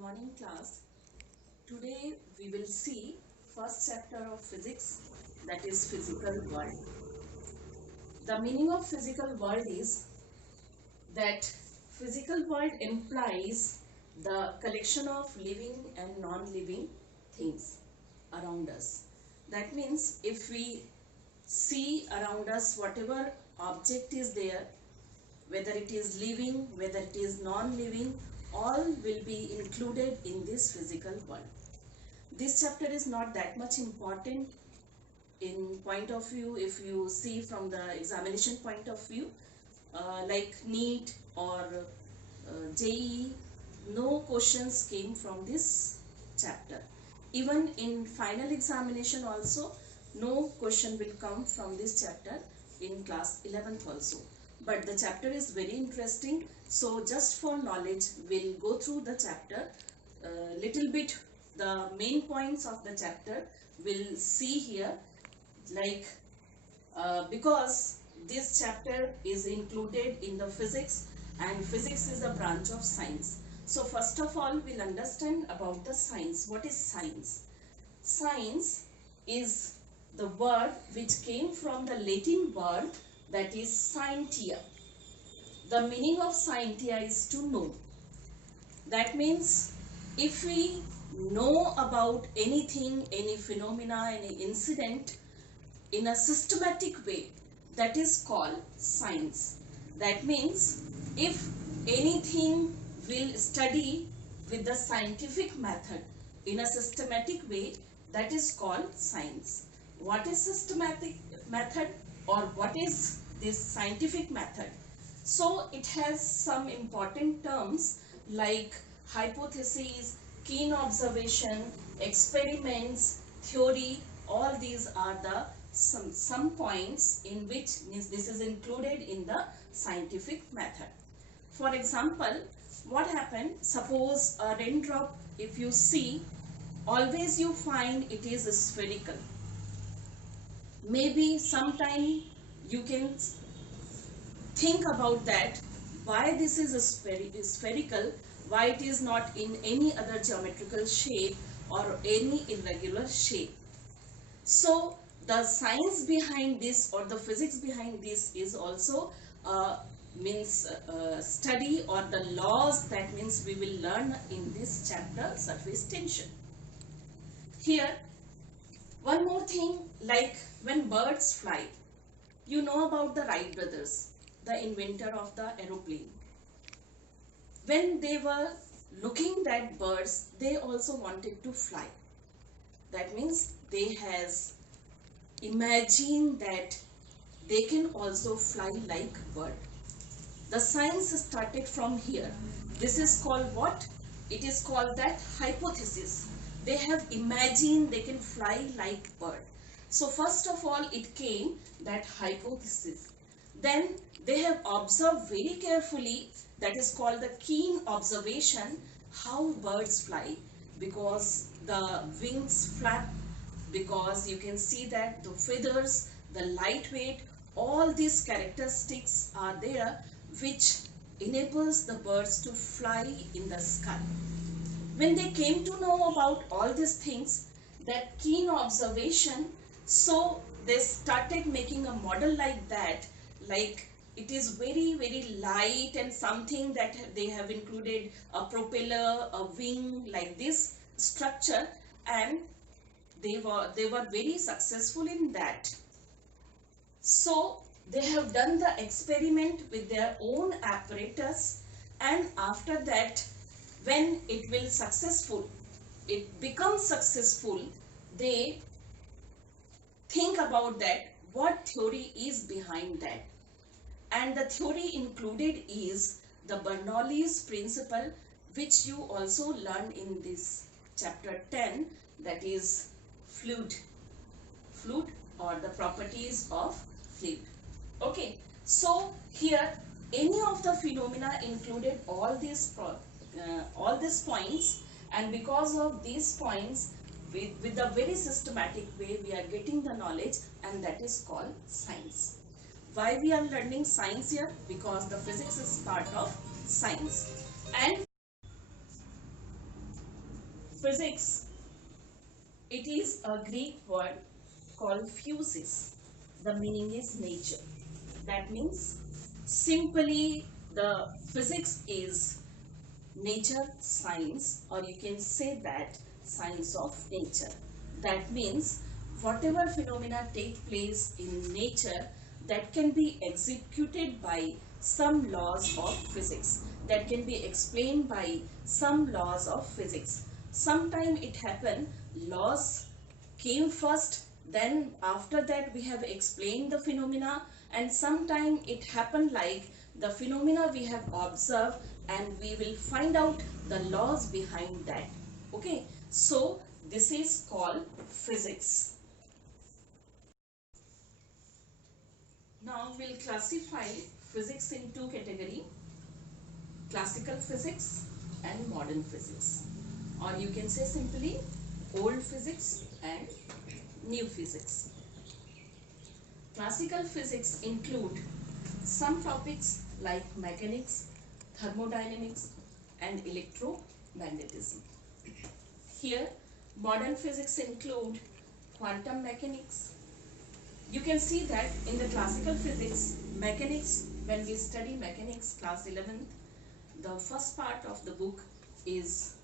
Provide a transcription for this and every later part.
morning class. Today we will see first chapter of physics, that is physical world. The meaning of physical world is that physical world implies the collection of living and non-living things around us. That means if we see around us whatever object is there, whether it is living, whether it is non-living, all will be included in this physical world. This chapter is not that much important in point of view if you see from the examination point of view, like NEET or JEE, no questions came from this chapter. Even in final examination also, no question will come from this chapter in class 11th also. But the chapter is very interesting, so just for knowledge, we'll go through the chapter little bit. The main points of the chapter we'll see here, like because this chapter is included in the physics, and physics is a branch of science. So first of all, we'll understand about the science. What is science? Science is the word which came from the Latin word, that is scientia. The meaning of scientia is to know. That means if we know about anything, any phenomena, any incident in a systematic way, that is called science. That means if anything will study with the scientific method in a systematic way, that is called science. What is systematic method, or what is this scientific method? So it has some important terms like hypothesis, keen observation, experiments, theory. All these are the some points in which means this is included in the scientific method. For example, what happened? Suppose a raindrop, if you see, always you find it is spherical. Maybe sometime you can think about that, why this is spherical, why it is not in any other geometrical shape or any irregular shape. So the science behind this or the physics behind this is also study or the laws, that means we will learn in this chapter, surface tension. Here one more thing, like when birds fly, you know about the Wright brothers, the inventor of the aeroplane. When they were looking at birds, they also wanted to fly. That means they has imagined that they can also fly like bird. The science started from here. This is called what? It is called that hypothesis. They have imagined they can fly like bird. So first of all, it came that hypothesis. Then they have observed very carefully, that is called the keen observation, how birds fly, because the wings flap, because you can see that the feathers, the lightweight, all these characteristics are there which enables the birds to fly in the sky. When they came to know about all these things, that keen observation, so they started making a model like that, like it is very light and something that they have included a propeller, a wing, like this structure, and they were very successful in that. So they have done the experiment with their own apparatus, and after that, when it will successful, it becomes successful, they think about that what theory is behind that. And the theory included is the Bernoulli's principle, which you also learn in this chapter 10, that is fluid or the properties of fluid. Okay, so here any of the phenomena included all these points, and because of these points, with a very systematic way we are getting the knowledge, and that is called science. Why we are learning science here? Because the physics is part of science. And Physics, it is a Greek word called physis. The meaning is nature. That means simply the physics is nature science, or you can say that science of nature. That means whatever phenomena take place in nature that can be executed by some laws of physics, that can be explained by some laws of physics. Sometime it happen laws came first, then after that we have explained the phenomena, and sometime it happened like the phenomena we have observed and we will find out the laws behind that. Okay, so this is called physics. Now we'll classify physics in two categories: classical physics and modern physics, or you can say simply old physics and new physics. Classical physics include some topics like mechanics, thermodynamics and electromagnetism. Here modern physics include quantum mechanics. You can see that in the classical physics, mechanics, when we study mechanics class 11th, the first part of the book is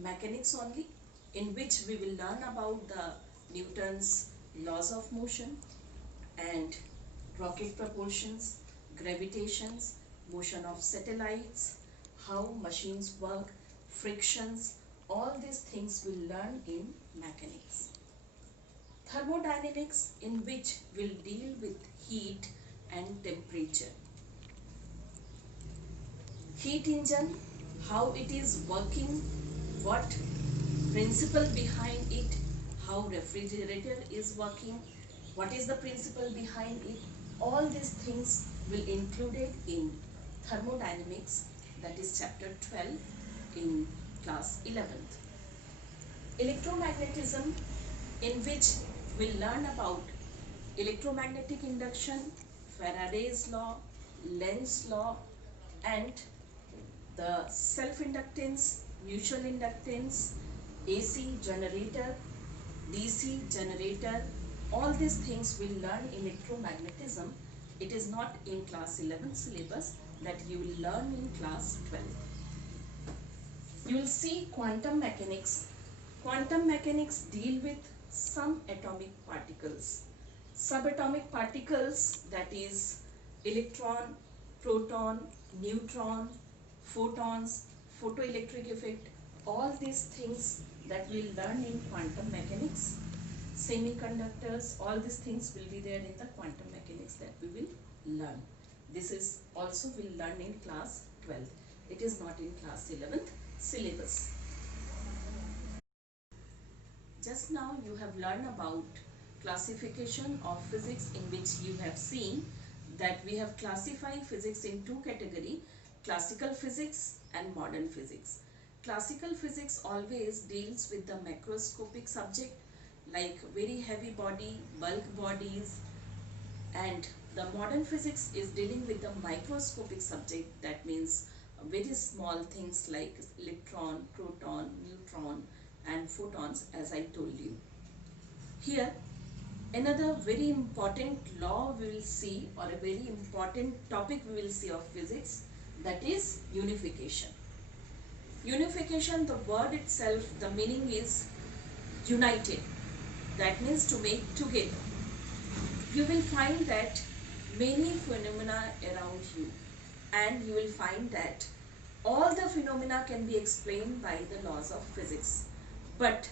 mechanics only, in which we will learn about the Newton's laws of motion and rocket propulsions, gravitations, motion of satellites, how machines work, frictions, all these things we learn in mechanics. Thermodynamics, in which will deal with heat and temperature. Heat engine, how it is working, what principle behind it, how refrigerator is working, what is the principle behind it. All these things will included in thermodynamics, that is chapter 12 in class 11th. Electromagnetism, in which we'll learn about electromagnetic induction, Faraday's law, Lenz's law, and the self-inductance, mutual inductance, AC generator, DC generator. All these things we'll learn in electromagnetism. It is not in class 11 syllabus, that you will learn in class 12. You will see quantum mechanics. Quantum mechanics deal with some atomic particles. Subatomic particles, that is electron, proton, neutron, photons, photoelectric effect, all these things that we'll learn in quantum mechanics. Semiconductors, all these things will be there in the quantum mechanics that we will learn. This is also we'll learn in class 12. It is not in class 11th syllabus. Just now you have learned about classification of physics, in which you have seen that we have classified physics in two categories: classical physics and modern physics. Classical physics always deals with the macroscopic subject, like very heavy body, bulk bodies, and the modern physics is dealing with the microscopic subject, that means very small things like electron, proton, neutron and photons, as I told you. Here another very important law we will see, or a very important topic we will see of physics, that is unification. Unification, the word itself, the meaning is united. That means to make together. You will find that many phenomena around you, and you will find that all the phenomena can be explained by the laws of physics. But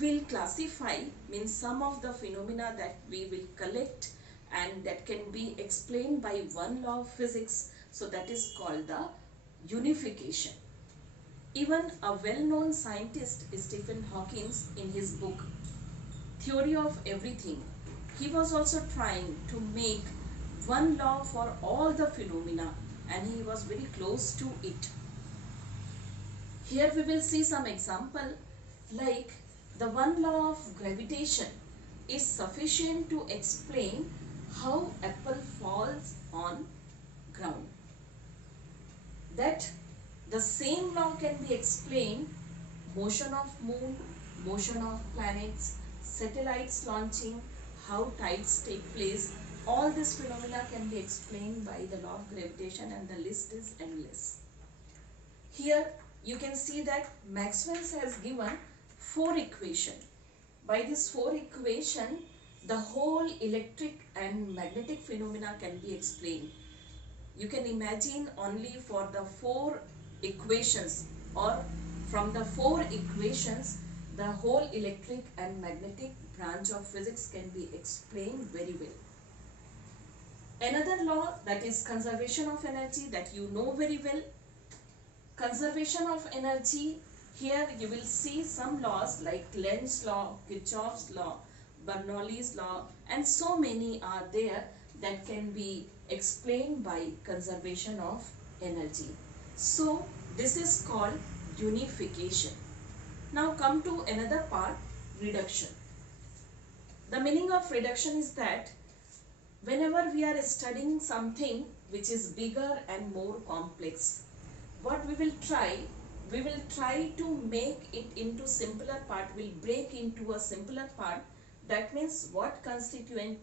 we'll classify, means some of the phenomena that we will collect and that can be explained by one law of physics, so that is called the unification. Even a well-known scientist, Stephen Hawking, in his book Theory of Everything, he was also trying to make one law for all the phenomena, and he was very close to it. Here we will see some example, like the one law of gravitation is sufficient to explain how apple falls on ground. That the same law can be explained motion of moon, motion of planets, satellites launching, how tides take place. All these phenomena can be explained by the law of gravitation, and the list is endless. Here you can see that Maxwell has given 4 equations. By this 4 equation, the whole electric and magnetic phenomena can be explained. You can imagine only for the 4 equations, or from the 4 equations, the whole electric and magnetic branch of physics can be explained very well. Another law, that is conservation of energy, that you know very well. Conservation of energy, here you will see some laws like Lenz's law, Kirchhoff's law, Bernoulli's law, and so many are there that can be explained by conservation of energy. So this is called unification. Now come to another part, reduction. The meaning of reduction is that whenever we are studying something which is bigger and more complex, what we will try to make it into simpler part, will break into a simpler part. That means what constituent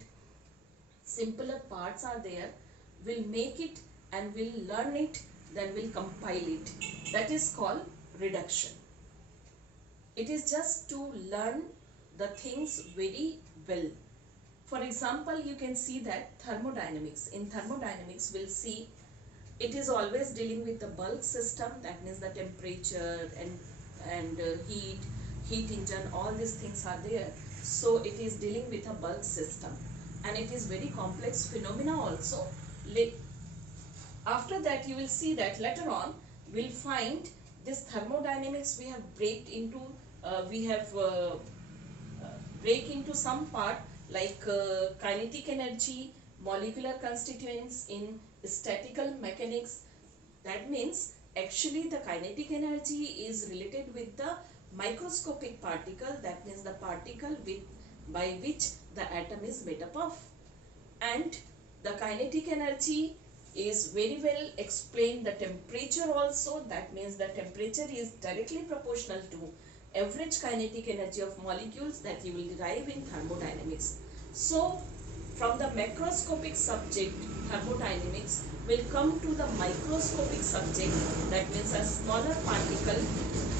simpler parts are there, will make it and will learn it, then will compile it. That is called reduction. It is just to learn the things very well. For example, you can see that thermodynamics. In thermodynamics, we'll see it is always dealing with the bulk system. That means the temperature and heat engine, all these things are there. So it is dealing with a bulk system, and it is very complex phenomena also. After that, you will see that later on we'll find this thermodynamics we have break into some part like kinetic energy, molecular constituents in statical mechanics. That means actually the kinetic energy is related with the microscopic particle, that means the particle by which the atom is made up of. And the kinetic energy is very well explained. The temperature also, that means the temperature is directly proportional to average kinetic energy of molecules, that you will derive in thermodynamics. So from the macroscopic subject thermodynamics will come to the microscopic subject, that means a smaller particle,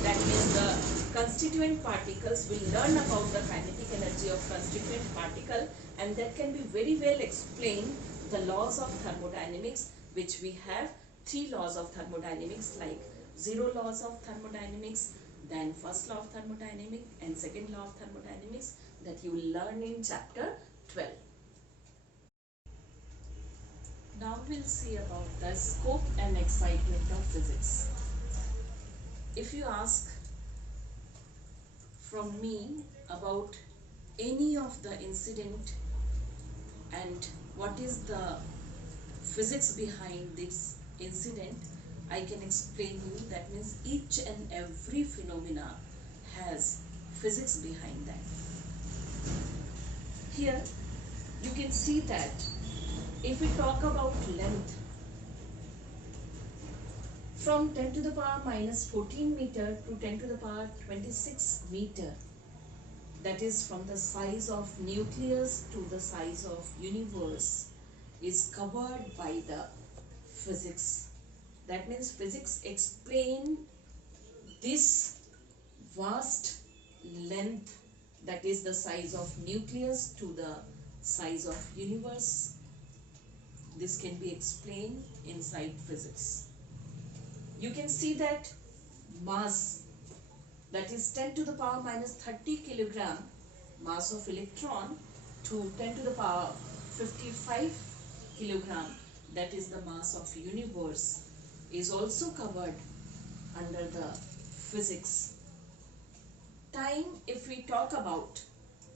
that means the constituent particles. Will learn about the kinetic energy of constituent particle, and that can be very well explained the laws of thermodynamics, which we have 3 laws of thermodynamics, like 0 laws of thermodynamics, then first law of thermodynamics and second law of thermodynamics, that you will learn in chapter 12. Now we'll see about the scope and excitement of physics. If you ask from me about any of the incident and what is the physics behind this incident, I can explain you. That means each and every phenomena has physics behind that. Here you can see that if we talk about length, from 10 to the power minus 14 meter to 10 to the power 26 meter, that is from the size of nucleus to the size of universe, is covered by the physics. That means physics explain this vast length, that is the size of nucleus to the size of universe. This can be explained inside physics. You can see that mass, that is 10 to the power minus 30 kilogram mass of electron to 10 to the power 55 kilogram, that is the mass of universe, is also covered under the physics. Time, if we talk about,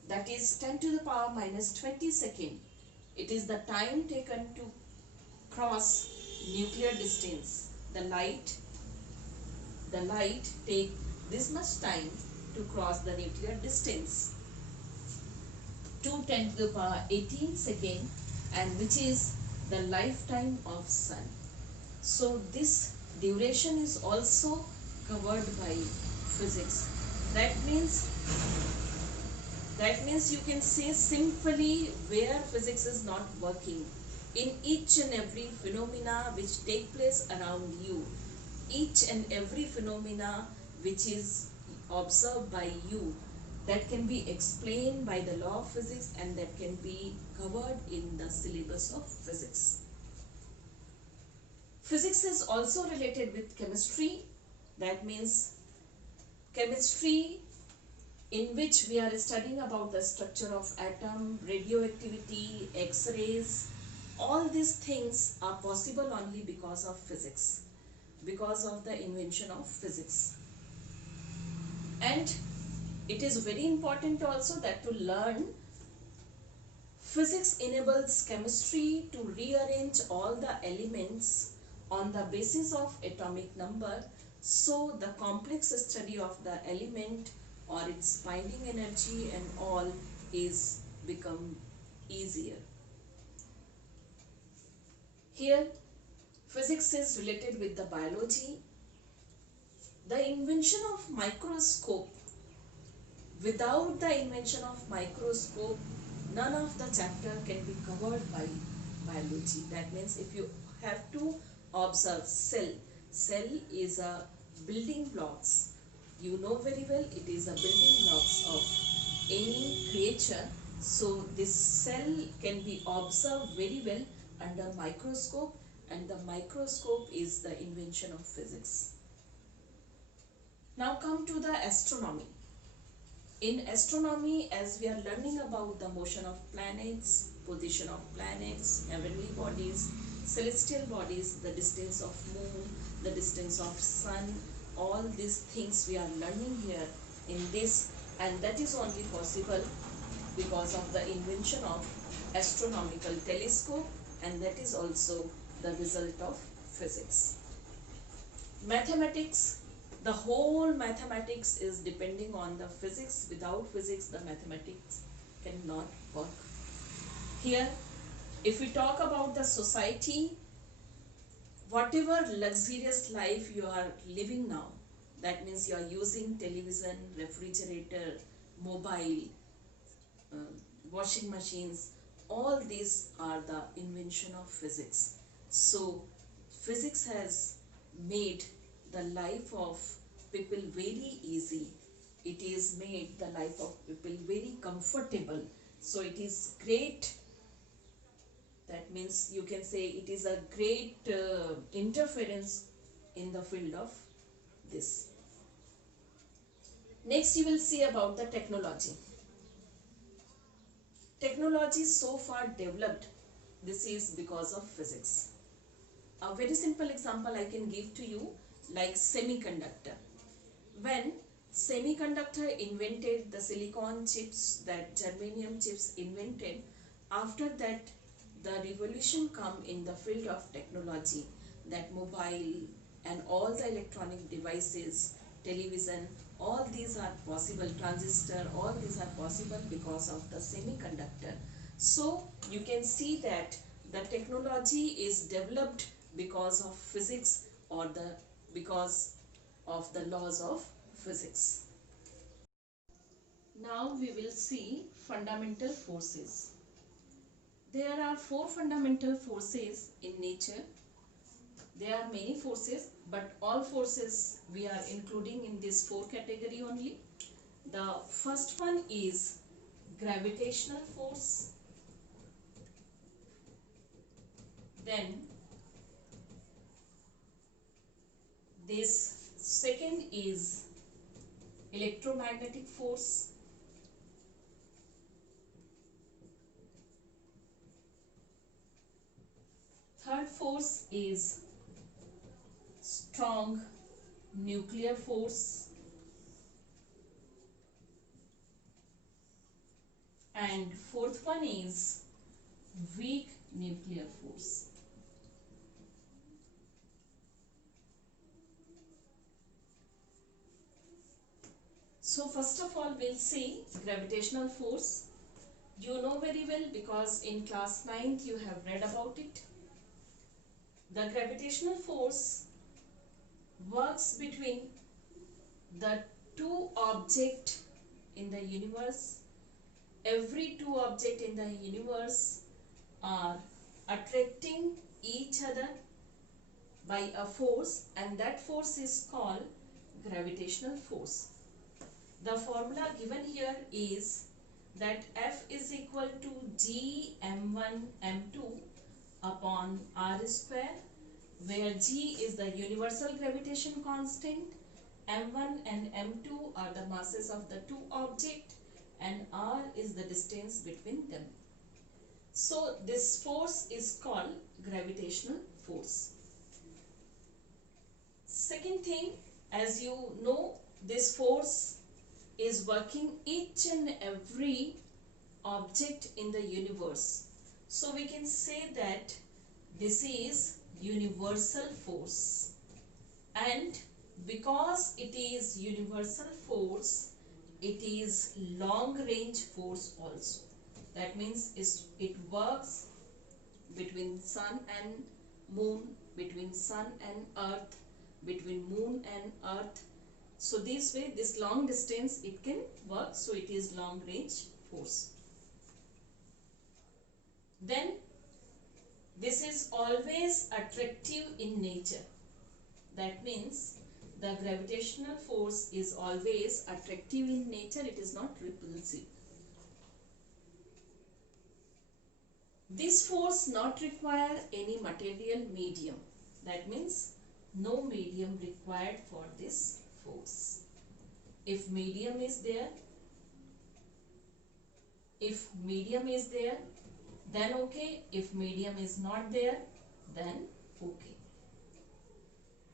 that is 10 to the power minus 20 second. It is the time taken to cross nuclear distance. The light take this much time to cross the nuclear distance. To 10 to the power 18 second, and which is the lifetime of sun. So this duration is also covered by physics. That means you can say simply where physics is not working. In each and every phenomena which take place around you, each and every phenomena which is observed by you, that can be explained by the law of physics and that can be covered in the syllabus of physics. Physics is also related with chemistry. That means chemistry, in which we are studying about the structure of atom, radioactivity, X-rays. All these things are possible only because of physics, because of the invention of physics. And it is very important also that to learn physics enables chemistry to rearrange all the elements on the basis of atomic number, so the complex study of the element or its binding energy and all is become easier. Here physics is related with the biology. The invention of microscope. Without the invention of microscope, none of the chapter can be covered by biology. That means if you have to observe cell is a building blocks. You know very well it is a building blocks of any creature. So this cell can be observed very well under microscope, and the microscope is the invention of physics. Now come to the astronomy. In astronomy, as we are learning about the motion of planets, position of planets, heavenly bodies, celestial bodies, the distance of moon, the distance of sun, all these things we are learning here in this, and that is only possible because of the invention of astronomical telescope, and that is also the result of physics. Mathematics. The whole mathematics is depending on the physics. Without physics, the mathematics cannot work. Here, if we talk about the society, whatever luxurious life you are living now, that means you are using television, refrigerator, mobile, washing machines, all these are the invention of physics. So, physics has made the life of people very easy. It is made the life of people very comfortable. So it is great. That means you can say it is a great interference in the field of this. Next you will see about the technology. Technology so far developed. This is because of physics. A very simple example I can give to you, like semiconductor. When semiconductor invented, the silicon chips, that germanium chips invented, after that the revolution come in the field of technology, that mobile and all the electronic devices, television, all these are possible, transistor, all these are possible because of the semiconductor. So you can see that the technology is developed because of physics or because of the laws of physics. Now we will see fundamental forces. There are four fundamental forces in nature. There are many forces, but all forces we are including in this four category only. The first one is gravitational force. Then this second is electromagnetic force. Third force is strong nuclear force. And fourth one is weak nuclear force. So first of all we'll see gravitational force. You know very well because in class 9th you have read about it. The gravitational force works between the two objects in the universe, every two objects in the universe are attracting each other by a force, and that force is called gravitational force. The formula given here is that F is equal to G m1 m2 upon r square, where G is the universal gravitation constant, m1 and m2 are the masses of the two objects, and r is the distance between them. So this force is called gravitational force. Second thing, as you know, this force is working each and every object in the universe. So we can say that this is universal force, and because it is universal force, it is long range force also. That means it works between sun and moon, between sun and earth, between moon and earth. So this way, this long distance it can work, so it is long range force. Then this is always attractive in nature. That means the gravitational force is always attractive in nature, it is not repulsive. This force not require any material medium. That means no medium required for this force. If medium is there, then okay. If medium is not there, then okay.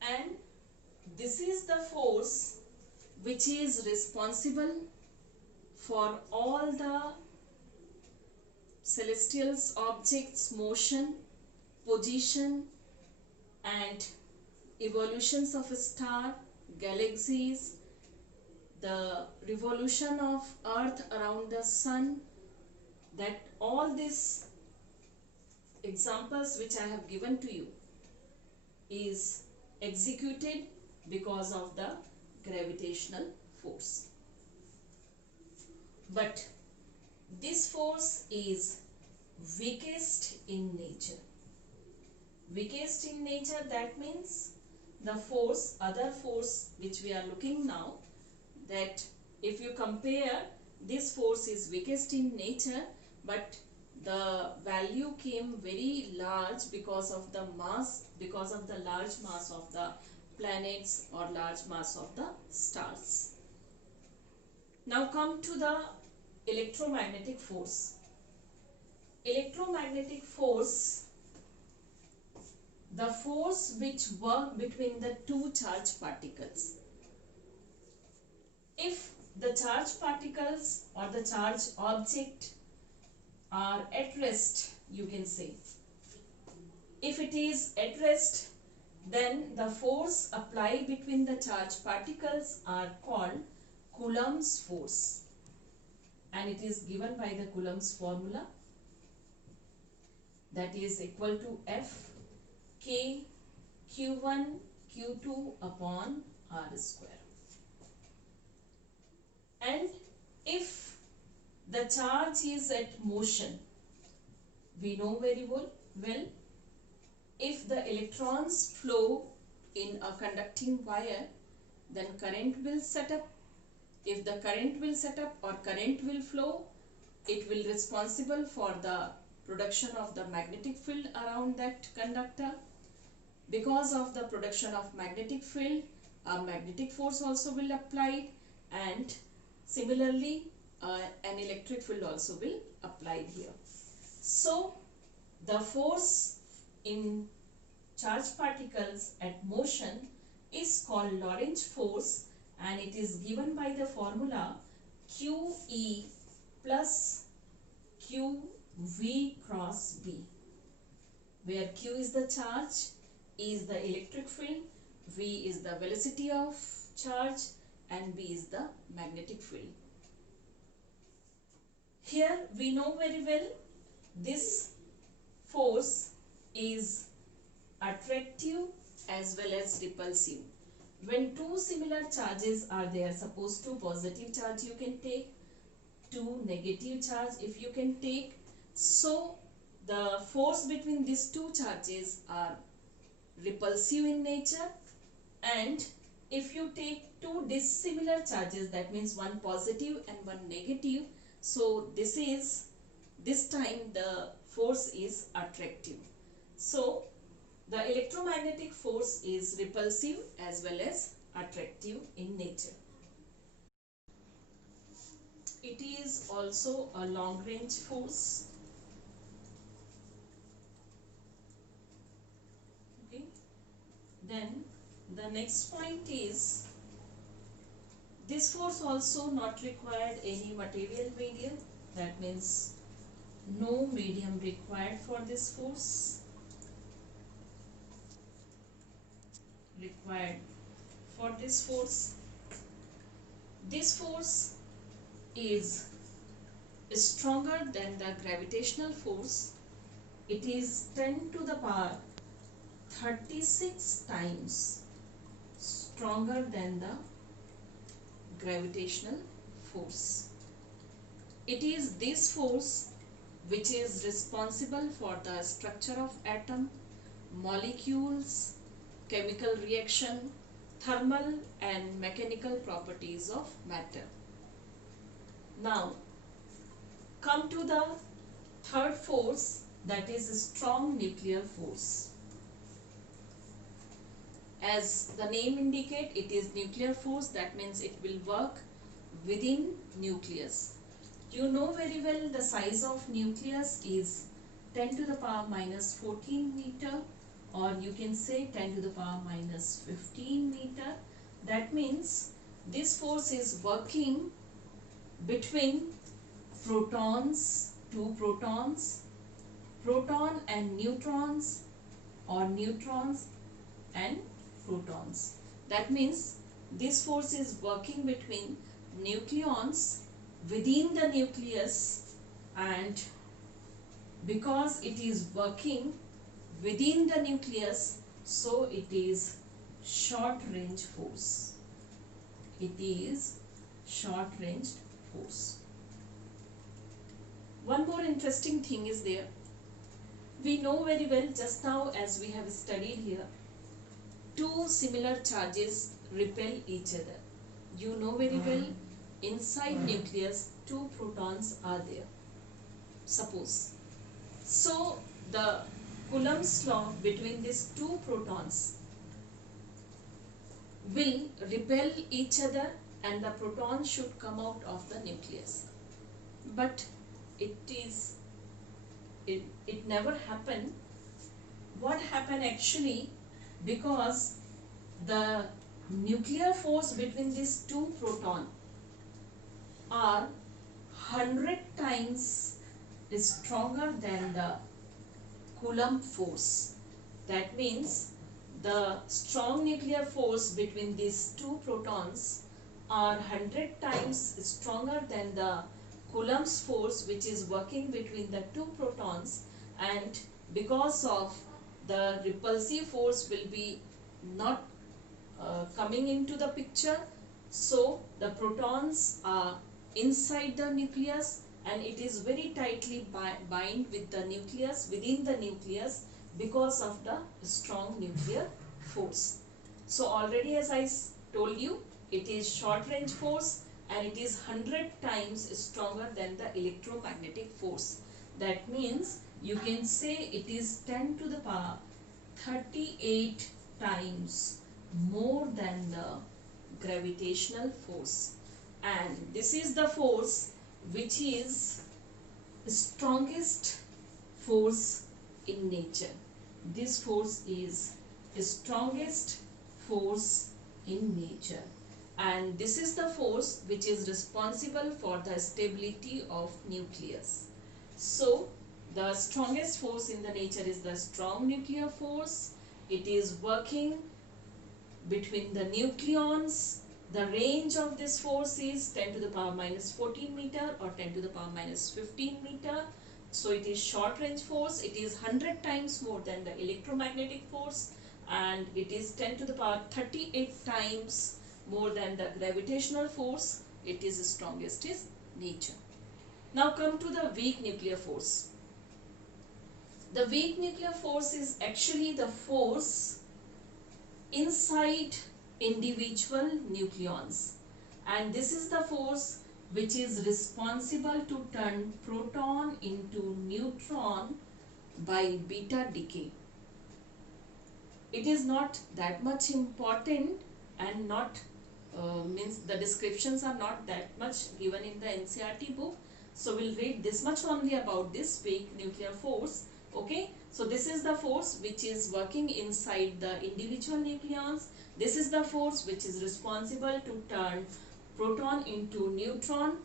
And this is the force which is responsible for all the celestial objects' motion, position, and evolutions of a star, galaxies, the revolution of earth around the sun. That all these examples which I have given to you is executed because of the gravitational force. But this force is weakest in nature. Weakest in nature, that means the force, other force which we are looking now, that if you compare, this force is weakest in nature, but the value came very large because of the mass, because of the large mass of the planets or large mass of the stars. Now come to the electromagnetic force. Electromagnetic force, the force which work between the two charged particles. If the charged particles or the charged object are at rest, you can say. If it is at rest, then the force applied between the charged particles are called Coulomb's force, and it is given by the Coulomb's formula, that is equal to F K Q1 Q2 upon R square. And if the charge is at motion, we know very well, if the electrons flow in a conducting wire, then current will set up. If the current will set up or current will flow, it will responsible for the production of the magnetic field around that conductor. Because of the production of magnetic field, a magnetic force also will apply, and similarly an electric field also will apply here. So the force in charged particles at motion is called Lorentz force, and it is given by the formula QE plus QV cross B, where Q is the charge, E is the electric field, V is the velocity of charge, and B is the magnetic field. Here we know very well this force is attractive as well as repulsive. When two similar charges are there, suppose two positive charge you can take, two negative charge if you can take, so the force between these two charges are repulsive in nature. And if you take two dissimilar charges, that means one positive and one negative, so this time the force is attractive. So the electromagnetic force is repulsive as well as attractive in nature. It is also a long range force. Okay. Then the next point is, this force also not required any material medium, that means no medium required for this force. Required for this force. This force is stronger than the gravitational force. It is 10 to the power 36 times stronger than the gravitational force. It is this force which is responsible for the structure of atom, molecules, chemical reaction, thermal and mechanical properties of matter. Now come to the third force, that is strong nuclear force. As the name indicate, it is nuclear force, that means it will work within nucleus. You know very well the size of nucleus is 10 to the power minus 14 meter, or you can say 10 to the power minus 15 meter. That means this force is working between protons, two protons, proton and neutrons, or neutrons and protons. That means this force is working between nucleons within the nucleus, and because it is working within the nucleus, so it is short range force. It is short range force. One more interesting thing is there. We know very well just now, as we have studied here, two similar charges repel each other. You know very well, inside nucleus two protons are there, suppose. So the Coulomb's law between these two protons will repel each other and the proton should come out of the nucleus. But it never happened. What happened actually, because the nuclear force between these two protons are 100 times stronger than the Coulomb force. That means the strong nuclear force between these two protons are 100 times stronger than the Coulomb's force which is working between the two protons, and because of the repulsive force will be not coming into the picture, so the protons are inside the nucleus and it is very tightly bind with the nucleus, within the nucleus, because of the strong nuclear force. So already, as I told you, it is short range force and it is 100 times stronger than the electromagnetic force. That means you can say it is 10 to the power 38 times more than the gravitational force. And this is the force which is strongest force in nature. This force is strongest force in nature, and this is the force which is responsible for the stability of nucleus. So the strongest force in the nature is the strong nuclear force. It is working between the nucleons. The range of this force is 10 to the power minus 14 meter or 10 to the power minus 15 meter. So it is short range force. It is 100 times more than the electromagnetic force. and it is 10 to the power 38 times more than the gravitational force. It is strongest is nature. Now come to the weak nuclear force. The weak nuclear force is actually the force inside individual nucleons, and this is the force which is responsible to turn proton into neutron by beta decay. It is not that much important, and not means the descriptions are not that much given in the NCERT book, so we'll read this much only about this weak nuclear force. Okay, so this is the force which is working inside the individual nucleons. This is the force which is responsible to turn proton into neutron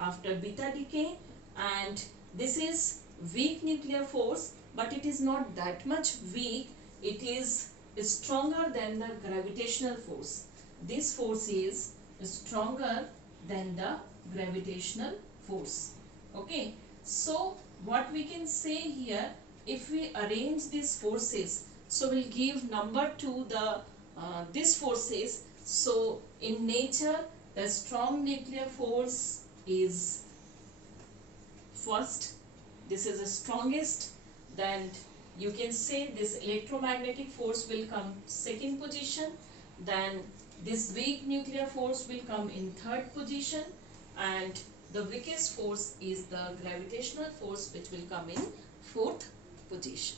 after beta decay, and this is weak nuclear force, but it is not that much weak. It is stronger than the gravitational force. This force is stronger than the gravitational force. Okay, so what we can say here, if we arrange these forces, so we'll give number to the these forces. So in nature, the strong nuclear force is first. This is the strongest. Then you can say this electromagnetic force will come second position. Then this weak nuclear force will come in third position, and the weakest force is the gravitational force, which will come in fourth position.